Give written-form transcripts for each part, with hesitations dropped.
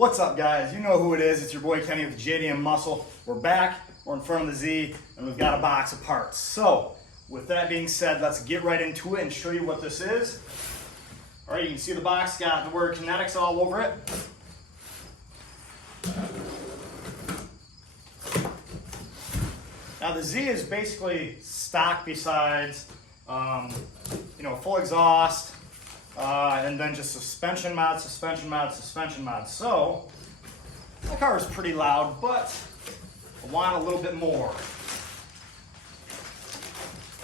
What's up, guys? You know who it is. It's your boy Kenny with JDM Muscle. We're back. We're in front of the Z, and we've got a box of parts. So, with that being said, let's get right into it and show you what this is. All right, you can see the box got the word Kinetix all over it. Now, the Z is basically stock besides, full exhaust, and then just suspension mods. So, my car is pretty loud, but I want a little bit more.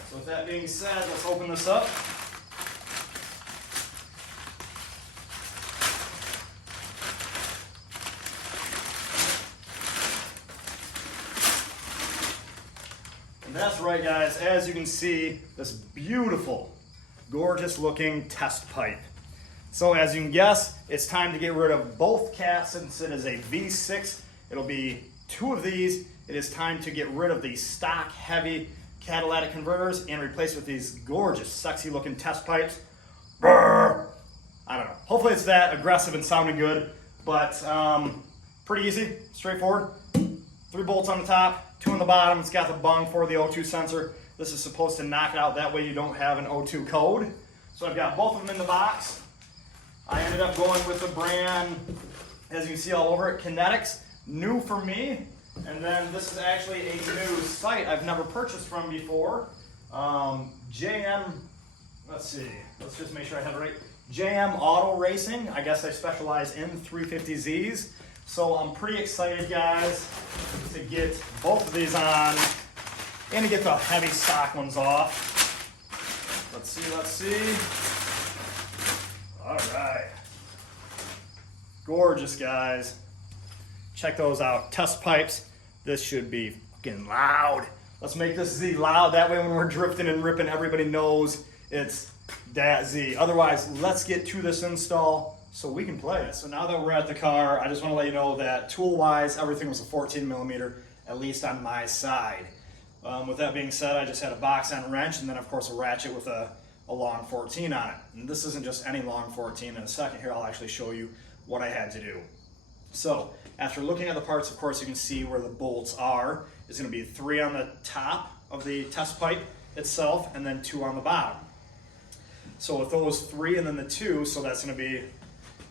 So with that being said, let's open this up. And that's right, guys, as you can see, this beautiful, gorgeous looking test pipe. So as you can guess, it's time to get rid of both cats. Since it is a V6, it'll be two of these. It is time to get rid of the stock heavy catalytic converters and replace with these gorgeous, sexy looking test pipes. Brrr. I don't know. Hopefully it's that aggressive and sounding good, but pretty easy, straightforward. 3 bolts on the top, 2 on the bottom. It's got the bung for the O2 sensor. This is supposed to knock it out. That way you don't have an O2 code. So I've got both of them in the box. I ended up going with the brand, as you can see all over it, Kinetix. New for me. And then this is actually a new site I've never purchased from before. JM, let's see, let's just make sure I have it right. JM Auto Racing. I guess I specialize in 350Zs. So I'm pretty excited, guys, to get both of these on and to get the heavy stock ones off. Let's see. All right. Gorgeous, guys. Check those out. Test pipes. This should be fucking loud. Let's make this Z loud. That way when we're drifting and ripping, everybody knows it's that Z. Otherwise, let's get to this install so we can play it. So now that we're at the car, I just want to let you know that tool-wise, everything was a 14 millimeter, at least on my side. With that being said, I just had a box end wrench and then of course a ratchet with a long 14 on it. And this isn't just any long 14. In a second here, I'll actually show you what I had to do. So after looking at the parts, of course, you can see where the bolts are. It's going to be 3 on the top of the test pipe itself and then 2 on the bottom. So with those 3 and then the 2, so that's going to be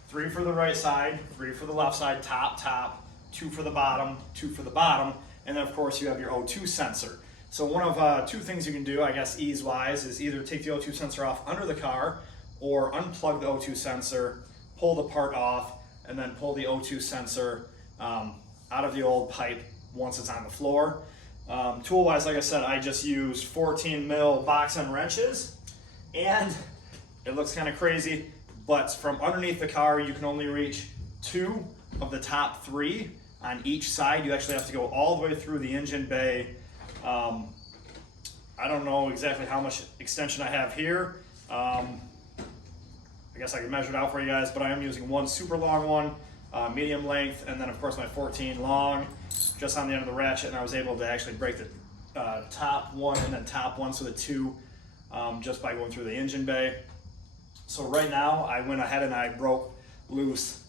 3 for the right side, 3 for the left side, top, 2 for the bottom, 2 for the bottom, and then of course you have your O2 sensor. So one of 2 things you can do, I guess ease-wise, is either take the O2 sensor off under the car or unplug the O2 sensor, pull the part off, and then pull the O2 sensor out of the old pipe once it's on the floor. Tool-wise, like I said, I just used 14 mil box end wrenches, and it looks kind of crazy, but from underneath the car, you can only reach 2 of the top 3 on each side. You actually have to go all the way through the engine bay. I don't know exactly how much extension I have here. I guess I can measure it out for you guys, but I am using one super long one, medium length, and then of course my 14 long, just on the end of the ratchet, and I was able to actually break the top one and then top one, so the 2, just by going through the engine bay. So right now, I went ahead and I broke loose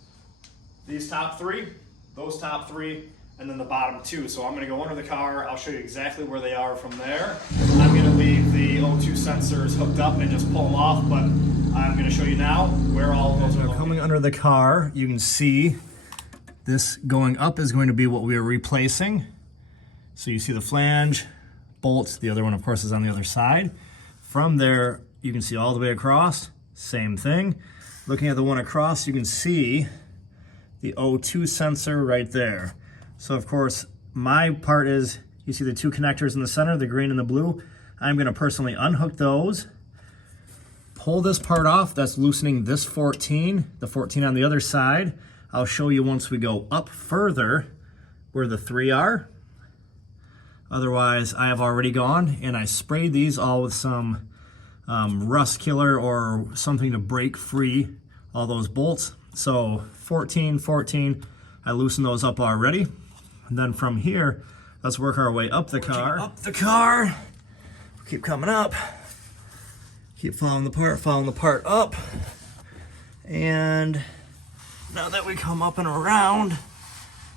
these top 3, those top 3, and then the bottom 2. So I'm gonna go under the car. I'll show you exactly where they are from there. I'm gonna leave the O2 sensors hooked up and just pull them off, but I'm gonna show you now where all of those are located. Coming under the car, you can see this going up is going to be what we are replacing. So you see the flange, bolts, the other one of course is on the other side. From there, you can see all the way across, same thing. Looking at the one across, you can see the O2 sensor right there. So of course, my part is, you see the 2 connectors in the center, the green and the blue. I'm gonna personally unhook those, pull this part off, that's loosening this 14, the 14 on the other side. I'll show you once we go up further where the 3 are. Otherwise, I have already gone and I sprayed these all with some rust killer or something to break free all those bolts. So 14, I loosened those up already. And then from here, let's work our way up the car. Keep coming up. Keep following the part up. And Now that we come up and around,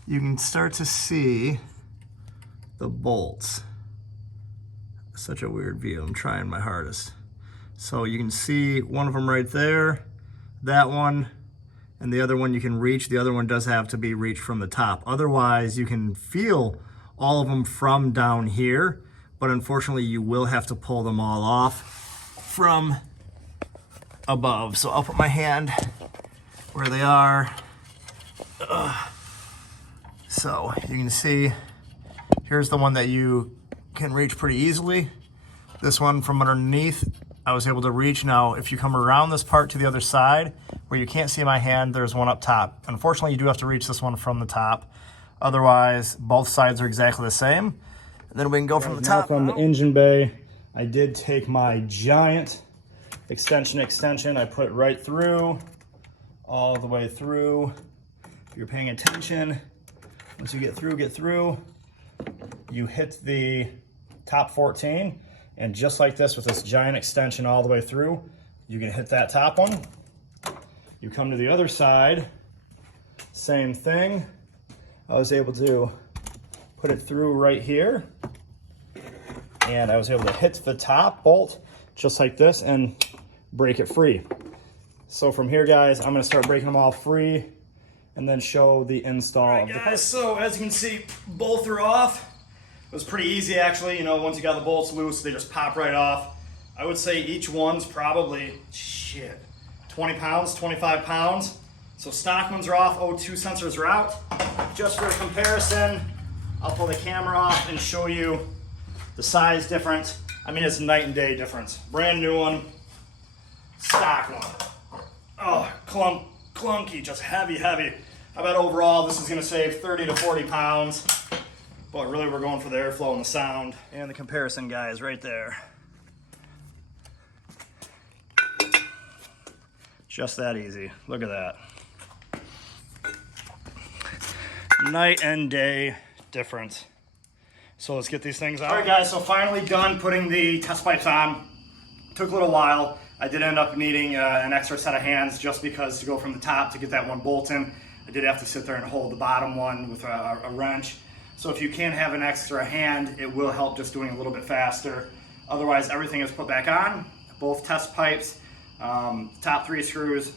you can start to see the bolts. Such a weird view, I'm trying my hardest. So you can see one of them right there, that one, and the other one you can reach. The other one does have to be reached from the top. Otherwise, you can feel all of them from down here, but unfortunately you will have to pull them all off from above. So I'll put my hand where they are. So you can see, here's the one that you can reach pretty easily. This one from underneath, I was able to reach. Now, if you come around this part to the other side, where you can't see my hand, there's one up top. Unfortunately, you do have to reach this one from the top. Otherwise, both sides are exactly the same. And then we can go from the top. From the engine bay, I did take my giant extension. I put it right through, all the way through. If you're paying attention, once you get through, you hit the top 14, and just like this with this giant extension all the way through, you can hit that top one. You come to the other side, same thing. I was able to put it through right here, and I was able to hit the top bolt just like this and break it free. So from here, guys, I'm gonna start breaking them all free and then show the install. All right, guys, so as you can see, both are off. It was pretty easy, actually. You know, once you got the bolts loose, they just pop right off. I would say each one's probably, 20 pounds, 25 pounds. So stock ones are off, O2 sensors are out. Just for comparison, I'll pull the camera off and show you the size difference. I mean, it's night and day difference. Brand new one, stock one. Oh, clunky, just heavy. I bet overall this is gonna save 30 to 40 pounds. But really, we're going for the airflow and the sound. And the comparison, guys, right there. Just that easy. Look at that. Night and day difference. So let's get these things out. All right, guys, so finally done putting the test pipes on. Took a little while. I did end up needing an extra set of hands just because to go from the top to get that one bolt in, I did have to sit there and hold the bottom one with a wrench. So if you can have an extra hand, it will help just doing a little bit faster. Otherwise, everything is put back on. Both test pipes, top three screws.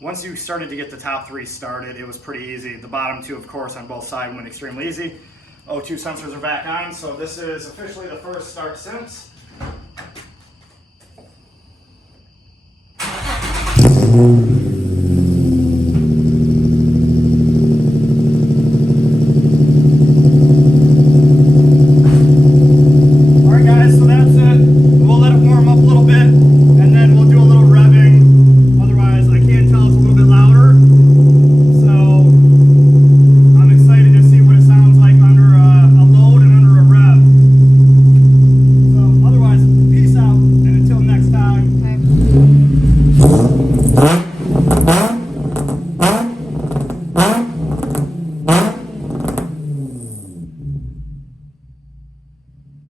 Once you started to get the top three started, it was pretty easy. The bottom two, of course, on both sides went extremely easy. O2 sensors are back on, so this is officially the first start since.